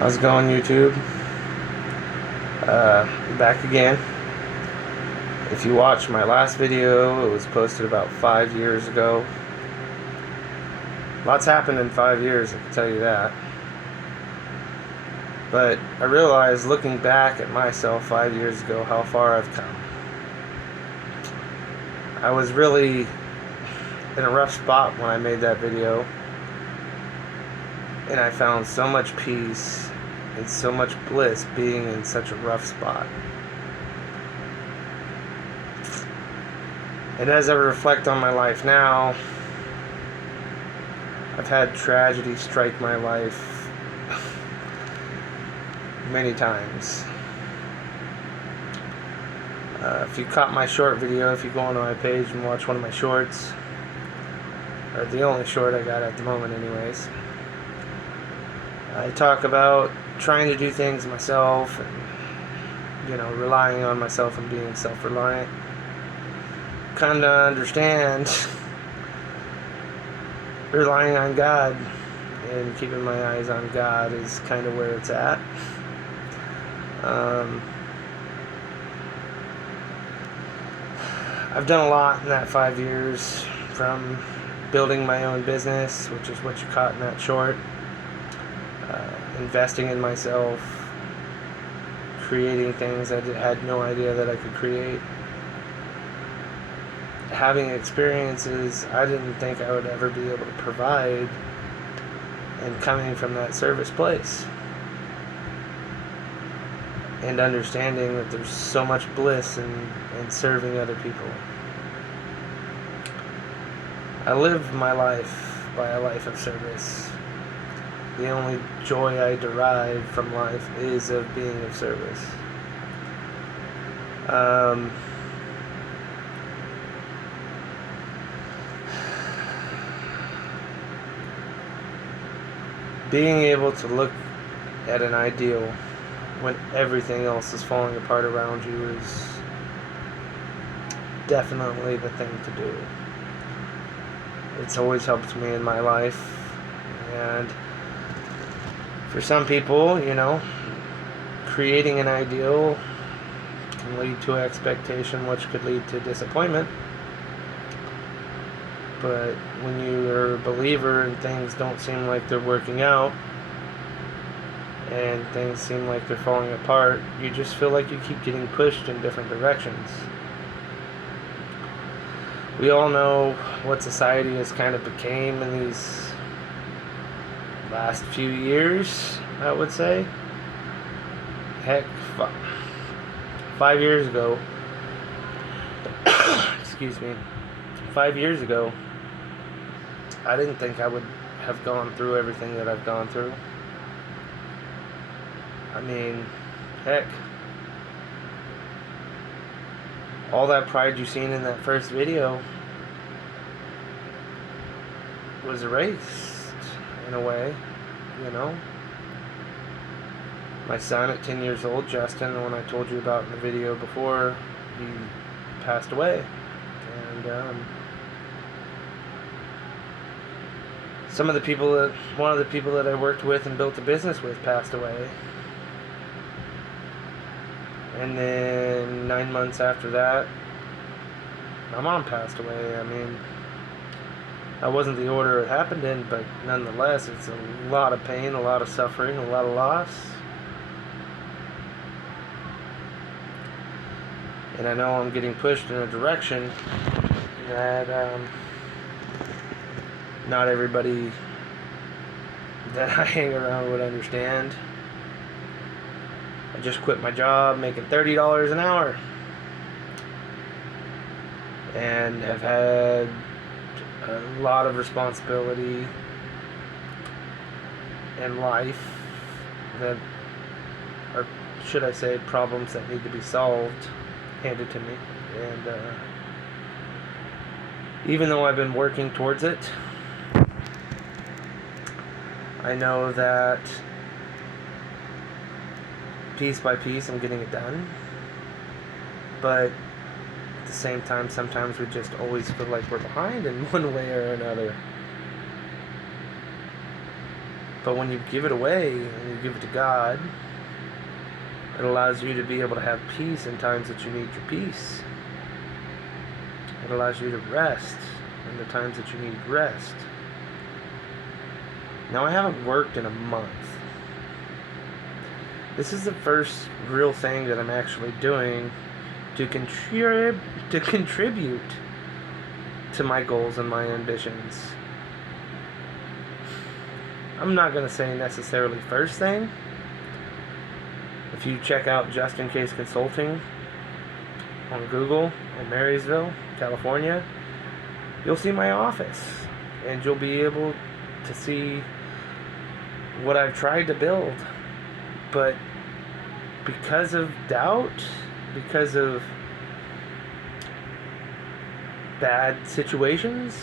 How's it going, YouTube? Back again. If you watched my last video, it was posted about 5 years ago. Lots happened in 5 years, I can tell you that. But I realized, looking back at myself 5 years ago, how far I've come. I was really in a rough spot when I made that video, and I found so much peace and so much bliss being in such a rough spot. And as I reflect on my life now, I've had tragedy strike my life many times. If you caught my short video, if you go onto my page and watch one of my shorts, or the only short I got at the moment anyways, I talk about trying to do things myself and, relying on myself and being self-reliant. Come to understand, relying on God and keeping my eyes on God is kind of where it's at. I've done a lot in that 5 years, from building my own business, which is what you caught in that short, investing in myself, creating things I had no idea that I could create, having experiences I didn't think I would ever be able to provide, and coming from that service place and understanding that there's so much bliss in serving other people. I live my life by a life of service. The only joy I derive from life is of being of service. Being able to look at an ideal when everything else is falling apart around you is definitely the thing to do. It's always helped me in my life, and for some people, creating an ideal can lead to expectation, which could lead to disappointment. But when you're a believer and things don't seem like they're working out, and things seem like they're falling apart, you just feel like you keep getting pushed in different directions. We all know what society has kind of became in these last few years, I would say. Heck, 5 years ago, excuse me, 5 years ago, I didn't think I would have gone through everything that I've gone through. I mean, heck, all that pride you seen in that first video was erased in a way, My son at 10 years old, Justin, the one I told you about in the video before, he passed away. And one of the people that I worked with and built a business with passed away. And then 9 months after that, my mom passed away. I mean, that wasn't the order it happened in, but nonetheless, it's a lot of pain, a lot of suffering, a lot of loss. And I know I'm getting pushed in a direction that not everybody that I hang around would understand. I just quit my job making $30 an hour, and I've had a lot of responsibility in life that, or should I say, problems that need to be solved, handed to me. And even though I've been working towards it, I know that piece by piece I'm getting it done. But at the same time, sometimes we just always feel like we're behind in one way or another. But when you give it away and you give it to God, it allows you to be able to have peace in times that you need your peace. It allows you to rest in the times that you need rest. Now, I haven't worked in a month. This is the first real thing that I'm actually doing to contribute to my goals and my ambitions. I'm not going to say necessarily first thing. If you check out Just In Case Consulting on Google in Marysville, California, you'll see my office, and you'll be able to see what I've tried to build. But because of doubt, because of bad situations,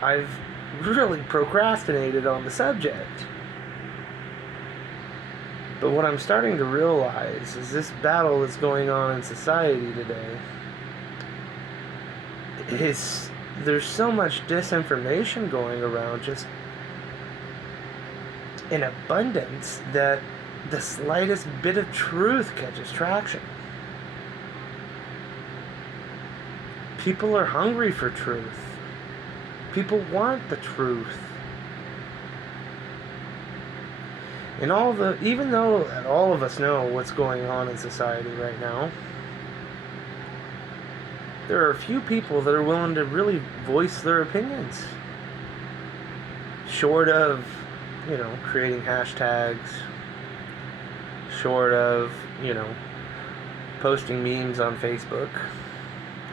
I've really procrastinated on the subject. But what I'm starting to realize is this battle that's going on in society today is there's so much disinformation going around just in abundance that the slightest bit of truth catches traction. People are hungry for truth. People want the truth. And even though all of us know what's going on in society right now, there are a few people that are willing to really voice their opinions. Short of, creating hashtags, short of, posting memes on Facebook,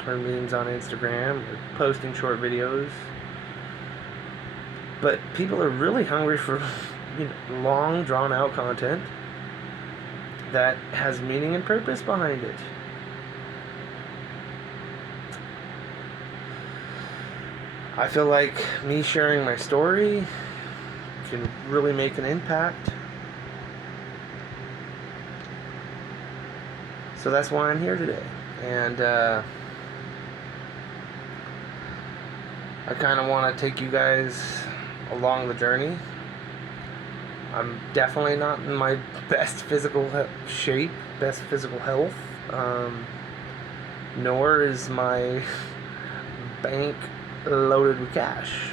or memes on Instagram, or posting short videos. But people are really hungry for long, drawn-out content that has meaning and purpose behind it. I feel like me sharing my story can really make an impact. So that's why I'm here today. And I kind of want to take you guys along the journey. I'm definitely not in my best physical shape, best physical health, nor is my bank loaded with cash.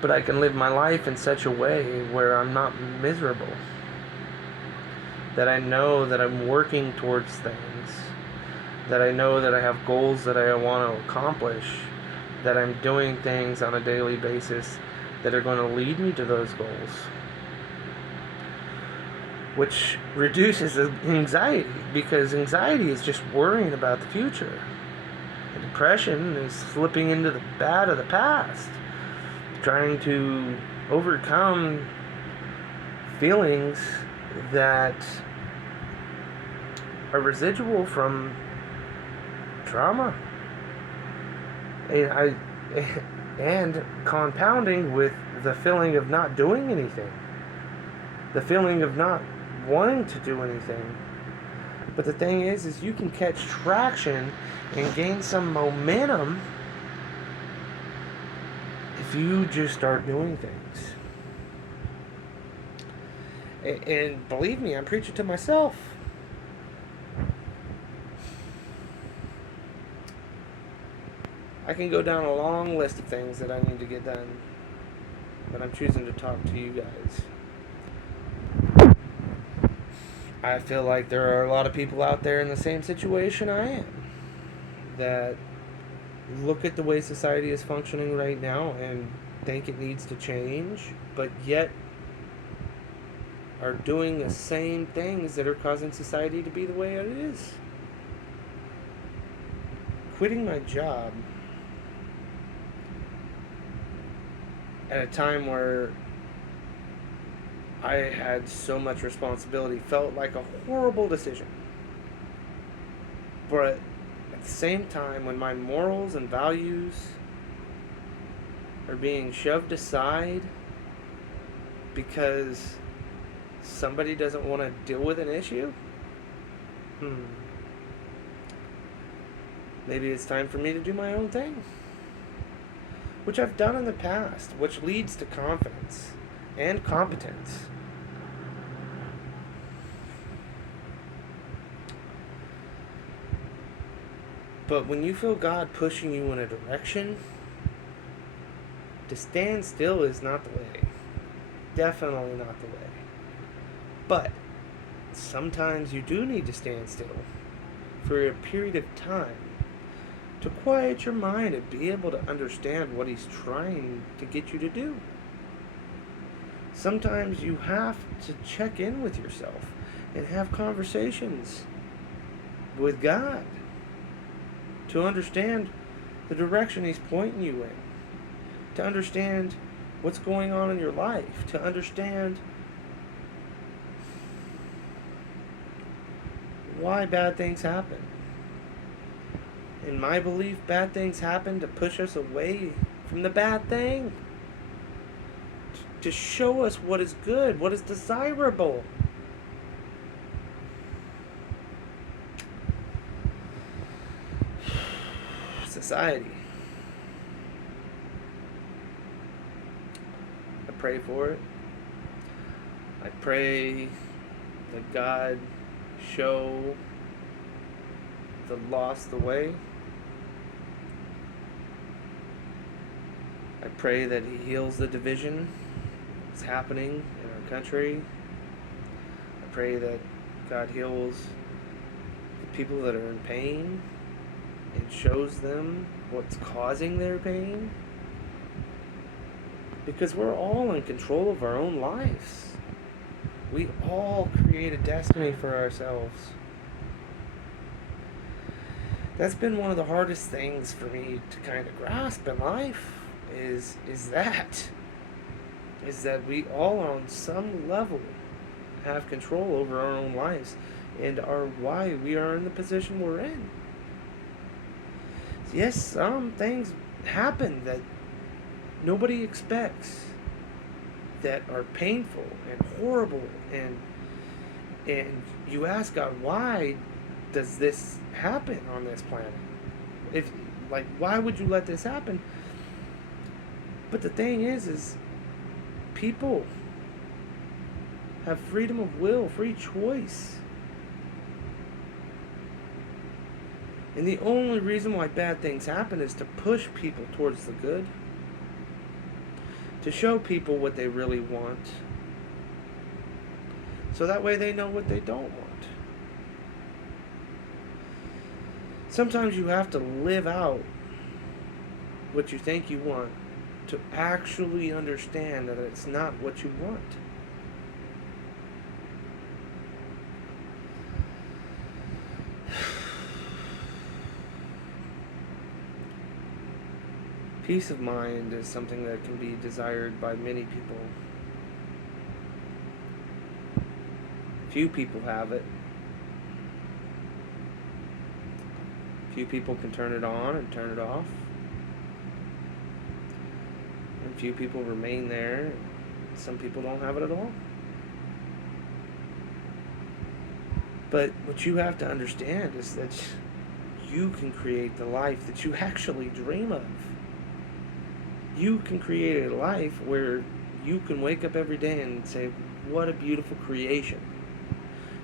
But I can live my life in such a way where I'm not miserable. That I know that I'm working towards things. That I know that I have goals that I want to accomplish. That I'm doing things on a daily basis that are going to lead me to those goals. Which reduces anxiety, because anxiety is just worrying about the future. And depression is slipping into the bad of the past. Trying to overcome feelings that are residual from trauma. And compounding with the feeling of not doing anything. The feeling of not wanting to do anything. But the thing is you can catch traction and gain some momentum if you just start doing things. And believe me, I'm preaching to myself. I can go down a long list of things that I need to get done, but I'm choosing to talk to you guys. I feel like there are a lot of people out there in the same situation I am, that look at the way society is functioning right now and think it needs to change, but yet are doing the same things that are causing society to be the way it is. Quitting my job at a time where I had so much responsibility felt like a horrible decision. But at the same time, when my morals and values are being shoved aside because somebody doesn't want to deal with an issue, maybe it's time for me to do my own thing. which I've done in the past, which leads to confidence and competence. But when you feel God pushing you in a direction, to stand still is not the way. Definitely not the way. But sometimes you do need to stand still for a period of time to quiet your mind and be able to understand what He's trying to get you to do. Sometimes you have to check in with yourself and have conversations with God to understand the direction He's pointing you in, to understand what's going on in your life, to understand why bad things happen. In my belief, bad things happen to push us away from the bad thing, to show us what is good, what is desirable. Society. I pray for it. I pray that God show the lost the way. I pray that He heals the division that's happening in our country. I pray that God heals the people that are in pain and shows them what's causing their pain. Because we're all in control of our own lives. We all create a destiny for ourselves. That's been one of the hardest things for me to kind of grasp in life, is that we all on some level have control over our own lives and are why we are in the position we're in. Yes, some things happen that nobody expects, that are painful and horrible, and you ask God, why does this happen on this planet? Why would you let this happen? But the thing is people have freedom of will, free choice. And the only reason why bad things happen is to push people towards the good, to show people what they really want, so that way they know what they don't want. Sometimes you have to live out what you think you want to actually understand that it's not what you want. Peace of mind is something that can be desired by many people. Few people have it. Few people can turn it on and turn it off. And few people remain there. Some people don't have it at all. But what you have to understand is that you can create the life that you actually dream of. You can create a life where you can wake up every day and say, what a beautiful creation.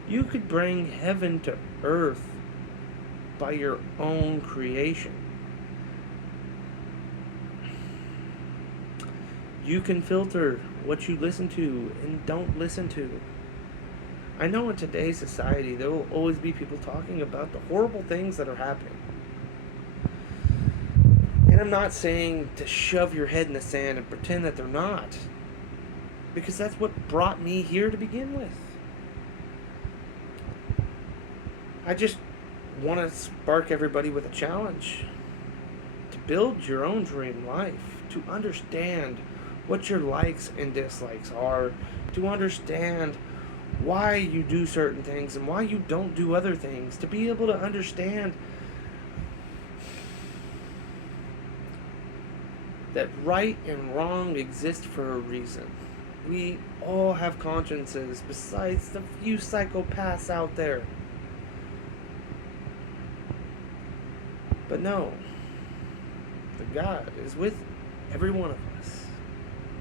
You could bring heaven to earth by your own creation. You can filter what you listen to and don't listen to. I know in today's society there will always be people talking about the horrible things that are happening. And I'm not saying to shove your head in the sand and pretend that they're not, because that's what brought me here to begin with. I just want to spark everybody with a challenge to build your own dream life, to understand what your likes and dislikes are, to understand why you do certain things and why you don't do other things, to be able to understand that right and wrong exist for a reason. We all have consciences besides the few psychopaths out there. But no, the God is with every one of